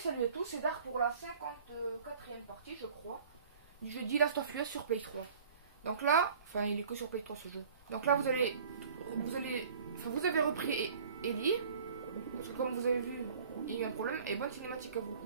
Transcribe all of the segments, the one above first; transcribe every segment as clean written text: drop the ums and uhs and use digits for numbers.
salut à tous, c'est Dar pour la 54e partie, je crois, du jeu The Last of Us sur Play 3. Donc là, enfin il est que sur Play 3 ce jeu. Donc là vous avez repris Ellie, parce que comme vous avez vu, il y a eu un problème, et bonne cinématique à vous.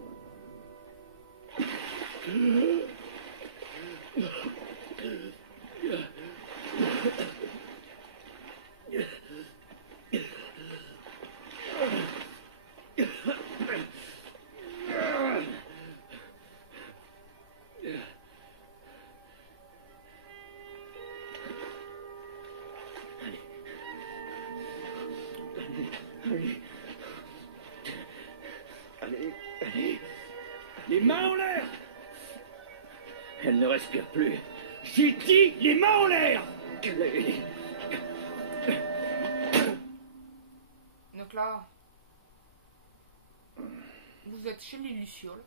Allez. Les mains en l'air. Elle ne respire plus. J'ai dit les mains en l'air. Donc là, vous êtes chez les Lucioles.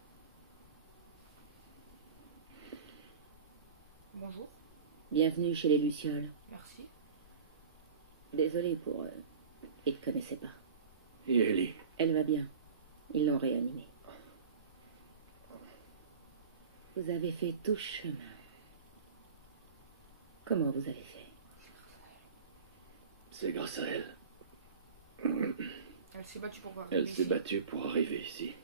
Bonjour. Bienvenue chez les Lucioles. Merci. Désolé pour... Ils ne te connaissaient pas. Et Ellie? Elle va bien. Ils l'ont réanimée. Vous avez fait tout chemin. Comment vous avez fait? C'est grâce à elle. Elle s'est battue pour voir. Elle s'est battue pour arriver ici.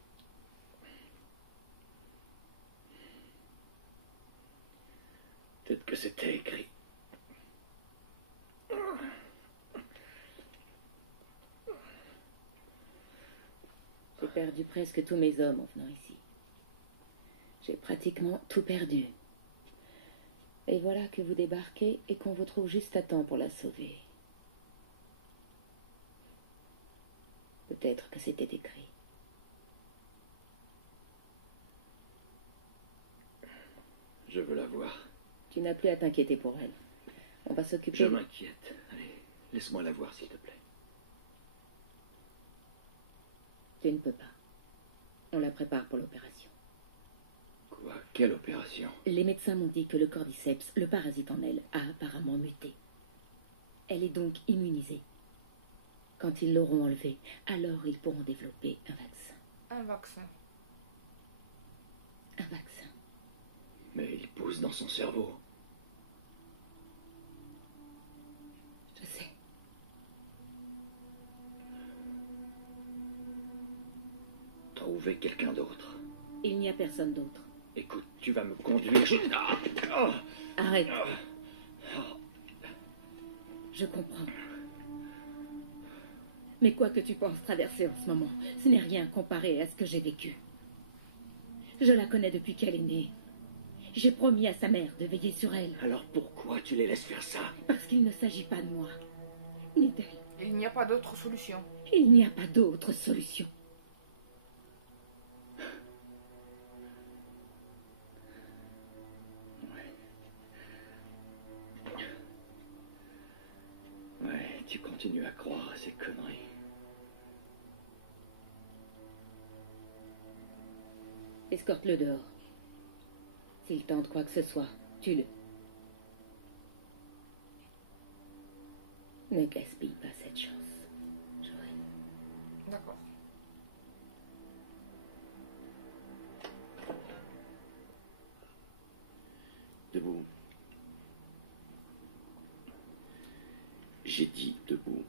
Peut-être que c'était écrit. J'ai perdu presque tous mes hommes en venant ici. J'ai pratiquement tout perdu. Et voilà que vous débarquez et qu'on vous trouve juste à temps pour la sauver. Peut-être que c'était écrit. Je veux la voir. Tu n'as plus à t'inquiéter pour elle. On va s'occuper... Je m'inquiète. Allez, laisse-moi la voir, s'il te plaît. Tu ne peux pas. On la prépare pour l'opération. Quoi? Quelle opération? Les médecins m'ont dit que le cordyceps, le parasite en elle, a apparemment muté. Elle est donc immunisée. Quand ils l'auront enlevée, alors ils pourront développer un vaccin. Un vaccin. Un vaccin. Mais il pousse dans son cerveau. Je sais. Trouver quelqu'un d'autre. Il n'y a personne d'autre. Écoute, tu vas me conduire. Arrête. Je comprends. Mais quoi que tu penses traverser en ce moment, ce n'est rien comparé à ce que j'ai vécu. Je la connais depuis qu'elle est née. J'ai promis à sa mère de veiller sur elle. Alors pourquoi tu les laisses faire ça? Parce qu'il ne s'agit pas de moi, ni d'elle. Il n'y a pas d'autre solution. Il n'y a pas d'autre solution. Ouais, tu continues à croire à ces conneries. Escorte-le dehors. S'il tente quoi que ce soit, tue-le. Ne gaspille pas cette chance, Joël. D'accord. Debout. J'ai dit debout.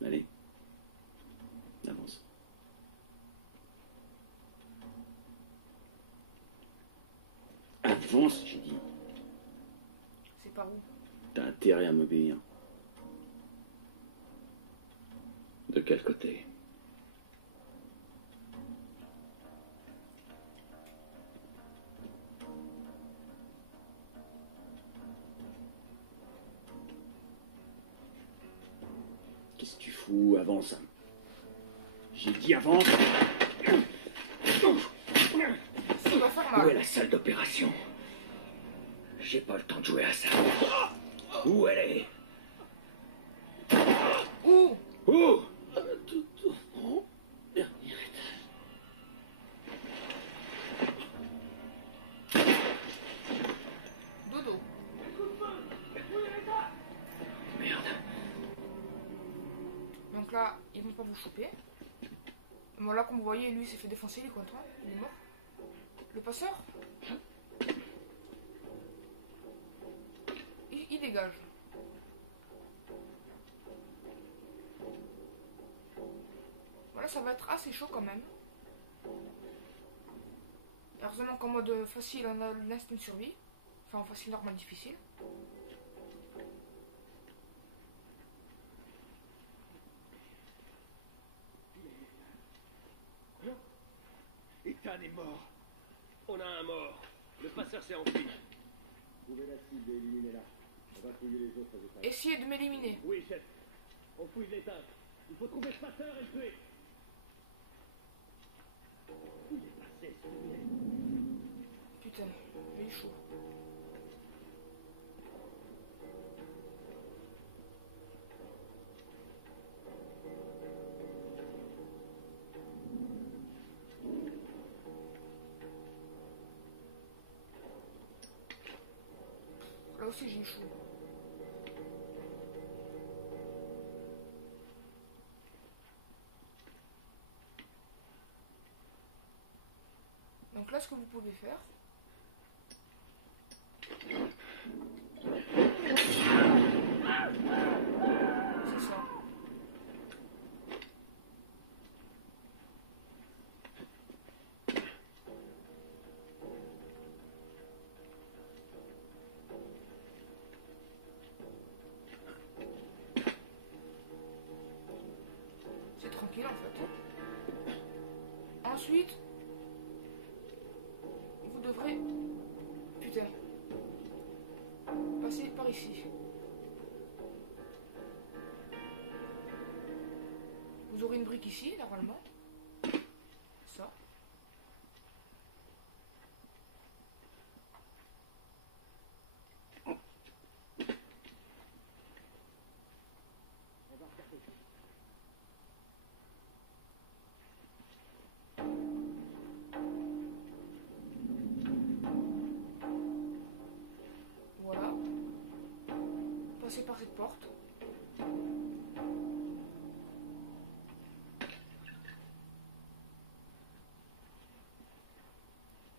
Allez. Avance. Avance, j'ai dit. C'est par où? T'as intérêt à m'obéir. De quel côté? Qu'est-ce que tu fous? Avance. J'ai dit avance. Ça doit faire Où est mal. la salle d'opération? J'ai pas le temps de jouer à ça. Où elle est? Où? Où? Dernier étage. Dodo. pas vous choper. Bon, là, comme vous voyez, lui, il s'est fait défoncer, il est content, il est mort. Le passeur, il dégage. Voilà, ça va être assez chaud quand même. Heureusement qu'en mode facile, on a l'instinct de survie. Enfin, en facile, normal, difficile. Ethan est mort. On a un mort. Le passeur s'est enfui. Trouvez la cible et éliminez-la. On va fouiller les autres étages. Essayez de m'éliminer. Oui, chef. On fouille l'étage. Il faut trouver ce passeur et le tuer. Où il est passé, celui-là? Putain, il est chaud. Là aussi j'ai chaud. Donc là ce que vous pouvez faire, c'est ça. C'est tranquille en fait. Ensuite, vous devrez, putain, passer par ici. Vous aurez une brique ici, normalement. Ça. Voilà. Passez par cette porte.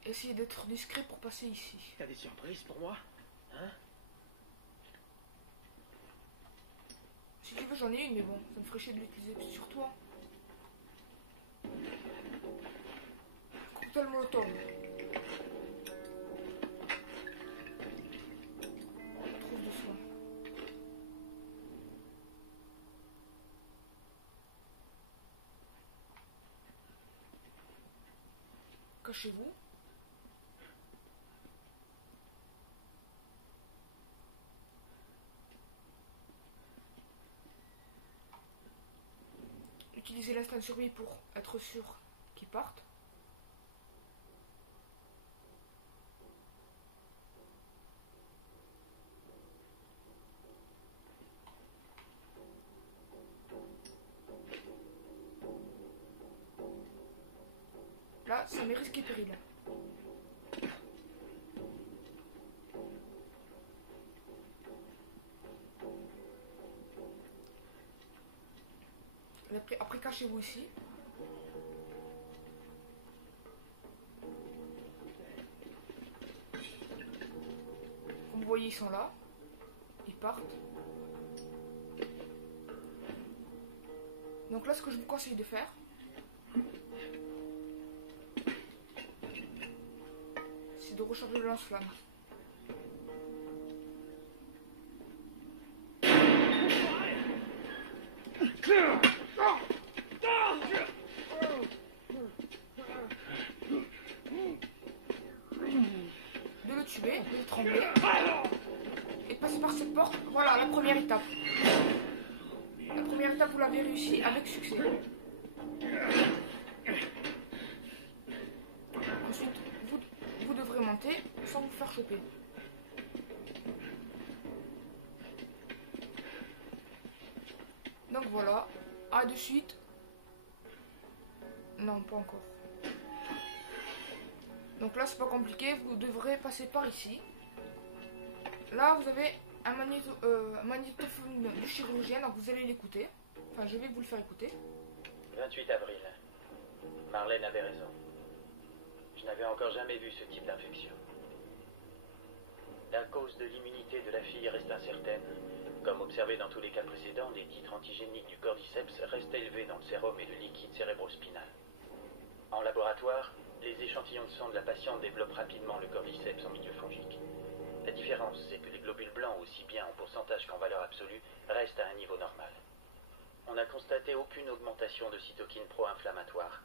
Essayez d'être discret pour passer ici. T'as des surprises pour moi? Hein? Si tu veux, j'en ai une, mais bon, ça me ferait chier de l'utiliser sur toi. Cocktail molotov. Trouve de soin. Cachez-vous. Utilisez l'instinct de survie pour être sûr qu'ils partent. Là, c'est mes risques et périls. Après cachez-vous ici. Comme vous voyez, ils sont là. Ils partent. Donc là, ce que je vous conseille de faire, c'est de recharger le lance-flamme. De le tuer, de le trembler et de passer par cette porte. Voilà la première étape. La première étape, vous l'avez réussi avec succès. Ensuite, vous devrez monter sans vous faire choper. Donc voilà, à de suite. Non, pas encore. Donc là, c'est pas compliqué, vous devrez passer par ici. Là, vous avez un magnétophone du chirurgien, donc vous allez l'écouter. Enfin, je vais vous le faire écouter. 28 avril. Marlène avait raison. Je n'avais encore jamais vu ce type d'infection. La cause de l'immunité de la fille reste incertaine. Comme observé dans tous les cas précédents, les titres antigéniques du cordyceps restent élevés dans le sérum et le liquide cérébrospinal. En laboratoire, les échantillons de sang de la patiente développent rapidement le cordyceps en milieu fongique. La différence, c'est que les globules blancs, aussi bien en pourcentage qu'en valeur absolue, restent à un niveau normal. On n'a constaté aucune augmentation de cytokines pro-inflammatoires.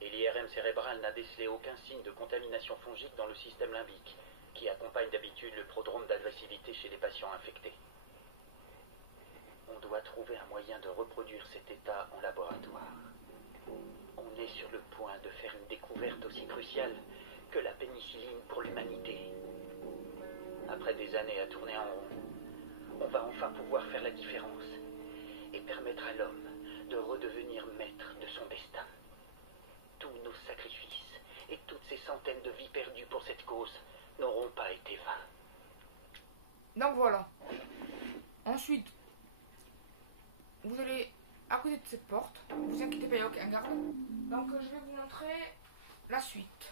Et l'IRM cérébral n'a décelé aucun signe de contamination fongique dans le système limbique, qui accompagne d'habitude le prodrome d'agressivité chez les patients infectés. On doit trouver un moyen de reproduire cet état en laboratoire. On est sur le point de faire une découverte aussi cruciale que la pénicilline pour l'humanité. Après des années à tourner en rond, on va enfin pouvoir faire la différence et permettre à l'homme de redevenir maître de son destin. Tous nos sacrifices et toutes ces centaines de vies perdues pour cette cause n'auront pas été vains. Donc voilà. Ensuite, vous allez à côté de cette porte. Vous inquiétez pas, il n'y a aucun garde. Donc je vais vous montrer la suite.